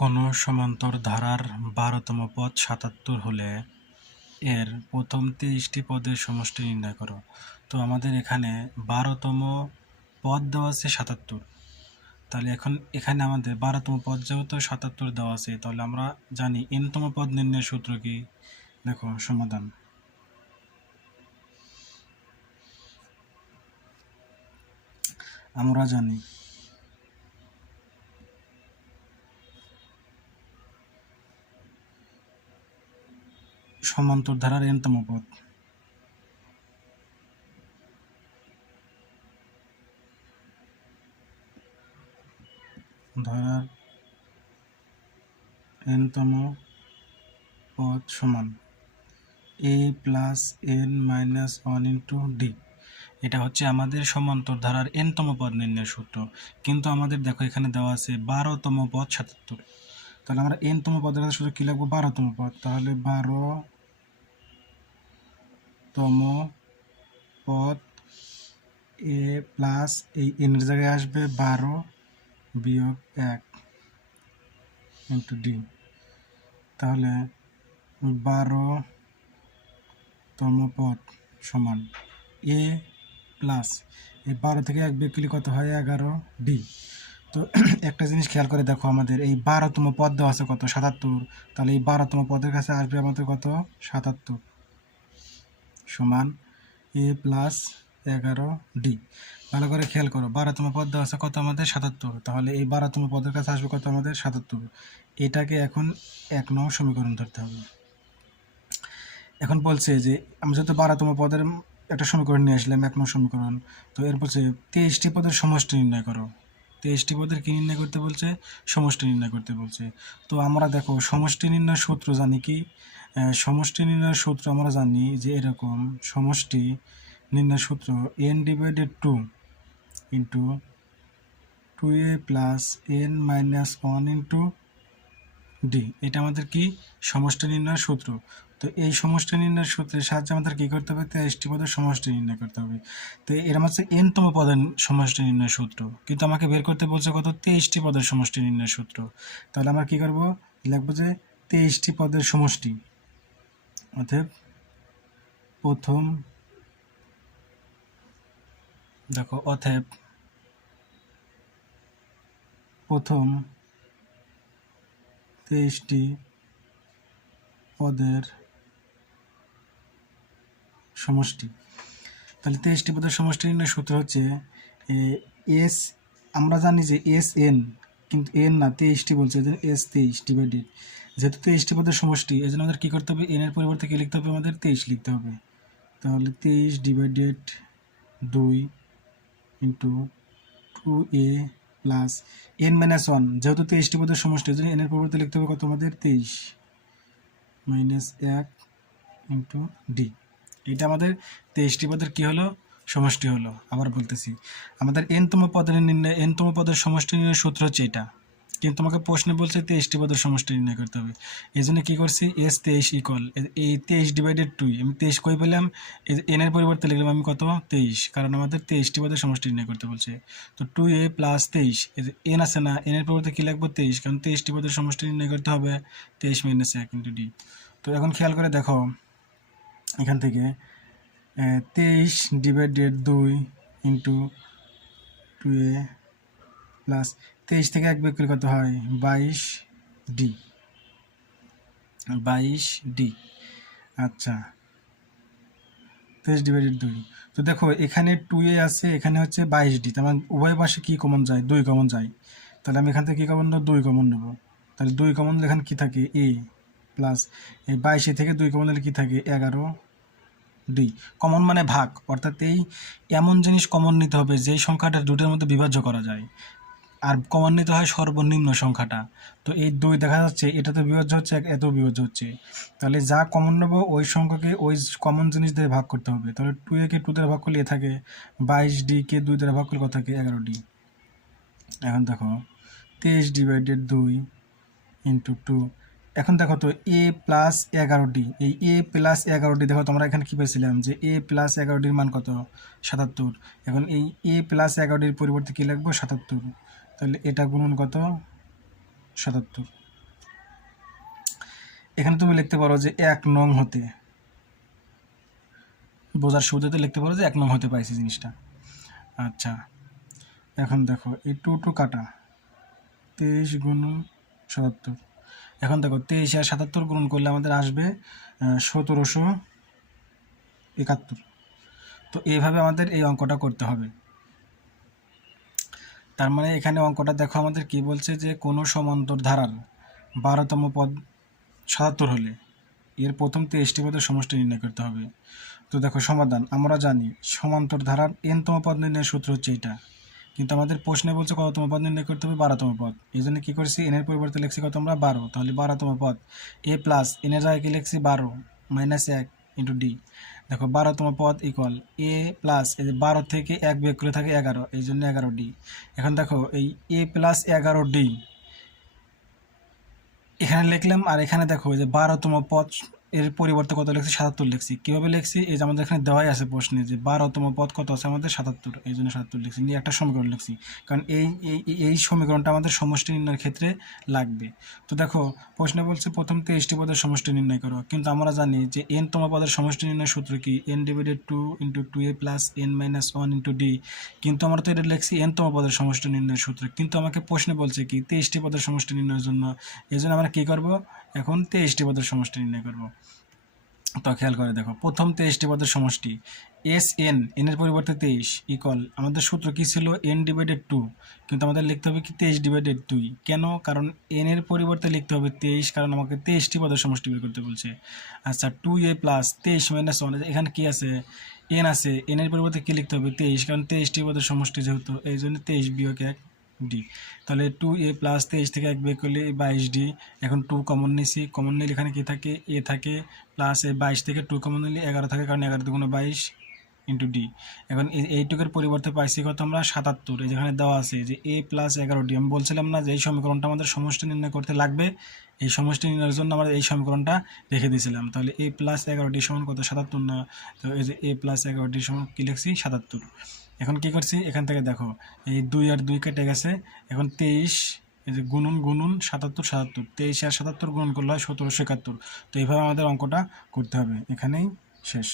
কোনো সমান্তর ধারার 12তম পদ 77 হলে এর প্রথম 23টি পদের সমষ্টি নির্ণয় করো। তো আমাদের এখানে 12তম পদ দেওয়া আছে 77। তাহলে এখানে আমাদের 12তম পদ যেহেতু 77 দেওয়া আছে, তাহলে আমরা জানি nতম পদ নির্ণয়ের সূত্র কি। দেখো সমাধান। আমরা জানি সমান্তর ধারার nতম পদ ধারার nতম পদ সমান a plus n minus 1 into D. এটা হচ্ছে আমাদের সমান্তর ধারার nতম পদ নির্ণয়ের সূত্র। কিন্তু আমাদের দেখো এখানে দেওয়া আছে 12তম পদ 77। তাহলে আমরা nতম পদের কাছে শুধু কী লিখবো? 12তম পদ। তাহলে 12তম পদ এ প্লাস এই এনের জায়গায় আসবে 12 বিয়োগ 1 ইন্টু ডি। তাহলে 12তম পদ সমান এ প্লাস এই 12 থেকে 1 বিয়োগ করলে কত হয়? 11 ডি। তো একটা জিনিস খেয়াল করে দেখো, আমাদের এই 12তম পদ দেওয়া আছে কত? 77। তাহলে এই 12তম পদের কাছে আসবে আমাদের কত? 77 সমান এ প্লাস 11 ডি। ভালো করে খেয়াল করো, 12তম পদ দেওয়া আছে কত? আমাদের 77। তাহলে এই 12তম পদের কাছে আসবে কত? আমাদের 77। এটাকে এখন 1 নং সমীকরণ ধরতে হবে। এখন বলছে যে আমরা যেহেতু 12তম পদের একটা সমীকরণ নিয়ে আসলাম, 1 নং সমীকরণ, তো এর বলছে 23টি পদের সমষ্টি নির্ণয় করো। 23টি পদের কি নির্ণয় করতে বলছে? সমষ্টি নির্ণয় করতে বলছে। তো আমরা দেখো সমষ্টি নির্ণয়ের সূত্র জানি কি? সমষ্টি নির্ণয়ের সূত্র আমরা জানি যে এরকম, সমষ্টি নির্ণয়ের সূত্র n/2 into 2a plus n minus 1 into D. এটা আমাদের কি? সমষ্টি নির্ণয়ের সূত্র। তো এই সমষ্টি নির্ণয়ের সূত্রের সাহায্যে আমাদের কী করতে হবে? 23টি পদের সমষ্টি নির্ণয় করতে হবে। তো এর হচ্ছে nতম পদের সমষ্টি নির্ণয়ের সূত্র, কিন্তু আমাকে বের করতে বলছে কত? 23টি পদের সমষ্টি নির্ণয়ের সূত্র। তাহলে আমরা কী করব? লিখব যে 23টি পদের সমষ্টি, অতএব প্রথম দেখো অতএব প্রথম 23টি পদের সমষ্টি। তাহলে 23টি পদের সমষ্টি নির্ণয়ের সূত্র হচ্ছে এস, আমরা জানি যে এস এন, কিন্তু এন না, 23টি বলছে, এস 23 ডিভাইডেড, যেহেতু 23টি পদের সমষ্টি, এই জন্য আমাদের কী করতে হবে? এনের পরিবর্তে কী লিখতে হবে? আমাদের 23 লিখতে হবে। তাহলে 23 divided 2 into 2a plus n minus 1, যেহেতু 23টি পদের সমষ্টি, এই জন্য এনের পরিবর্তে লিখতে হবে কত? আমাদের 23 মাইনাস 1 ইন্টু ডি। এটা আমাদের 23টি পদের কী হলো? সমষ্টি হলো। আবার বলতেছি, আমাদের nতম পদের সমষ্টি নির্ণয়ের সূত্র হচ্ছে এটা, কিন্তু তোমাকে প্রশ্নে বলছে 23টি পদের সমষ্টি নির্ণয় করতে হবে। এই জন্য কী করছি? এস 23 ইকুয়াল এই 23 ডিভাইডেড 2, আমি 23 কই পেলাম? এনের পরিবর্তে লিখলাম আমি কত? 23, কারণ আমাদের 23টি পদের সমষ্টি নির্ণয় করতে বলছে। তো 2a প্লাস 23, এন আছে না, এনের পরিবর্তে কী লিখবো? 23, কারণ 23টি পদের সমষ্টি নির্ণয় করতে হবে 23 মাইনাস 1 ইন্টু ডি। তো এখন খেয়াল করে দেখো, এখান থেকে 23 ডিভাইডেড 2 ইন্টু 2a প্লাস 23 থেকে 1 বিয়োগ করলে কত হয়? 22 ডি। 22 ডি। আচ্ছা, 23 ডিভাইডেড 2। তো দেখো এখানে 2a আছে, এখানে হচ্ছে 22 ডি। তার মানে উভয় পাশে কী কমন যায়? 2 কমন যায়। তাহলে আমি এখান থেকে কী কমন নেব? 2 কমন নেব। তাহলে 2 কমন নিলে এখানে কী থাকে? এ প্লাস এই 22 থেকে 2 কমন নিলে কী থাকে? 11 ডি। কমন মানে ভাগ, অর্থাৎ এই এমন জিনিস কমন নিতে হবে যেই সংখ্যাটা দুটোর মধ্যে বিভাজ্য করা যায়, আর কমন নিতে হয় সর্বনিম্ন সংখ্যাটা। তো এই 2 দেখা যাচ্ছে এটাতে বিভাজ্য হচ্ছে, এত বিভাজ্য হচ্ছে, তাহলে যা কমন নেব ওই সংখ্যাকে ওই কমন জিনিস দিয়ে ভাগ করতে হবে। তাহলে 2a কে 2 দ্বারা ভাগ করলে এ থাকে 22 ডি, কে 2 দ্বারা ভাগ করলে কত থাকে? 11 ডি। এখন দেখো 23 ডিভাইডেড 2 ইন্টু 2, এখন দেখো তো এ প্লাস 11 ডি, এই এ প্লাস 11 ডি, দেখো তোমরা এখানে কী পেয়েছিলাম যে এ প্লাস 11 ডির মান কত? 77। এখন এই এ প্লাস 11 ডির পরিবর্তে কী লিখবো? 77। তাহলে এটা গুণন কত? 77। এখানে তুমি লিখতে পারো যে 1 নং হতে, বোঝার সুবিধাতে লিখতে পারো যে 1 নং হতে পাইছি জিনিসটা। আচ্ছা, এখন দেখো এই 2 2 কাটা, 23 গুণন 77। এখন দেখো 23 আর 77 গুণন করলে আমাদের আসবে 1771। তো এইভাবে আমাদের এই অঙ্কটা করতে হবে। তার মানে এখানে অঙ্কটা দেখো আমাদের কি বলছে যে কোনো সমান্তর ধারার 12তম পদ 77 হলে এর প্রথম 23টি পদের সমষ্টি নির্ণয় করতে হবে। তো দেখো সমাধান, আমরা জানি সমান্তর ধারার n তম পদ নির্ণয়ের সূত্র হচ্ছে এটা, কিন্তু আমাদের প্রশ্নে বলছে কততম পদ নির্ণয় করতে হবে, 12তম পদ। এই জন্য কী করছি, n এর পরিবর্তে লিখছি কত আমরা 12, তাহলে 12তম পদ a প্লাস n এর জায়গায় কি লিখছি 12 মাইনাস 1 ইন্টু ডি। দেখো 12তম পদ ইকুয়াল a প্লাস এই যে 12 থেকে 1 বিয়োগ করে থাকে 11, এই জন্য 11d। এখন দেখো এই a প্লাস 11d এখানে লিখলাম, আর এখানে দেখো এই যে 12তম পদ এর পরিবর্তে কত লিখছি 77 লিখছি। কীভাবে লিখছি, এই যে আমাদের এখানে দেওয়াই আছে প্রশ্নে যে 12তম পদ কত আছে আমাদের 77, এই জন্য 77 লিখছি, নিয়ে একটা সমীকরণ লিখছি, কারণ এই সমীকরণটা আমাদের সমষ্টি নির্ণয়ের ক্ষেত্রে লাগবে। তো দেখো প্রশ্নে বলছে প্রথম 23টি পদের সমষ্টি নির্ণয় করো, কিন্তু আমরা জানি যে n তম পদের সমষ্টি নির্ণয়ের সূত্র কি n divided 2 into 2a plus n minus 1 into D. কিন্তু আমরা তো এটা লিখছি n তম পদের সমষ্টি নির্ণয়ের সূত্র, কিন্তু আমাকে প্রশ্নে বলছে কি 23টি পদের সমষ্টি নির্ণয়ের জন্য। এই জন্য আমরা কী করবো, এখন 23টি পদের সমষ্টি নির্ণয় করব। তো খেয়াল করে দেখো প্রথম 23টি পদের সমষ্টি এস এন, এর পরিবর্তে 23 ইকুয়াল আমাদের সূত্র কি ছিল n ডিভাইডেড 2, কিন্তু আমাদের লিখতে হবে কি 23 ডিভাইডেড 2। কেন, কারণ n এর পরিবর্তে লিখতে হবে 23, কারণ আমাকে 23টি পদের সমষ্টি বের করতে বলছে। আচ্ছা 2a প্লাস 23 মাইনাস 1, এখানে কি আছে n আছে, n এর পরিবর্তে কি লিখতে হবে 23, কারণ 23টি পদের সমষ্টি যেহেতু, এই জন্য 23 বিয়োগ 1 ডি। তাহলে 2a প্লাস 23 থেকে 1 বিয়োগ করলে 22d। এখন 2 কমন নিছি, কমন নিলে এখানে কি থাকে a থাকে, প্লাস এই 22 থেকে 2 কমন নিলে 11 থাকে, কারণ 11 দুগুণে 22 ইন্টু ডি। এখন এইটুকের পরিবর্তে পাইছি কত আমরা 77, এই যেখানে দেওয়া আছে যে a প্লাস 11d। আমি বলছিলাম না যে এই সমীকরণটা আমাদের সমষ্টি নির্ণয় করতে লাগবে, এই সমষ্টি নির্ণয়ের জন্য আমরা এই সমীকরণটা রেখে দিয়েছিলাম। তাহলে a প্লাস 11d সমান কত 77 না, তো এই যে a প্লাস 11d সমান কী লিখছি 77। এখন কি করছি, এখান থেকে দেখো এই 2 আর 2 কেটে গেছে, এখন 23 এই যে গুণন গুণন 77 77, 23 আর 77 গুণন করলে হয় 1771। তো এইভাবে আমাদের অঙ্কটা করতে হবে, এখানেই শেষ।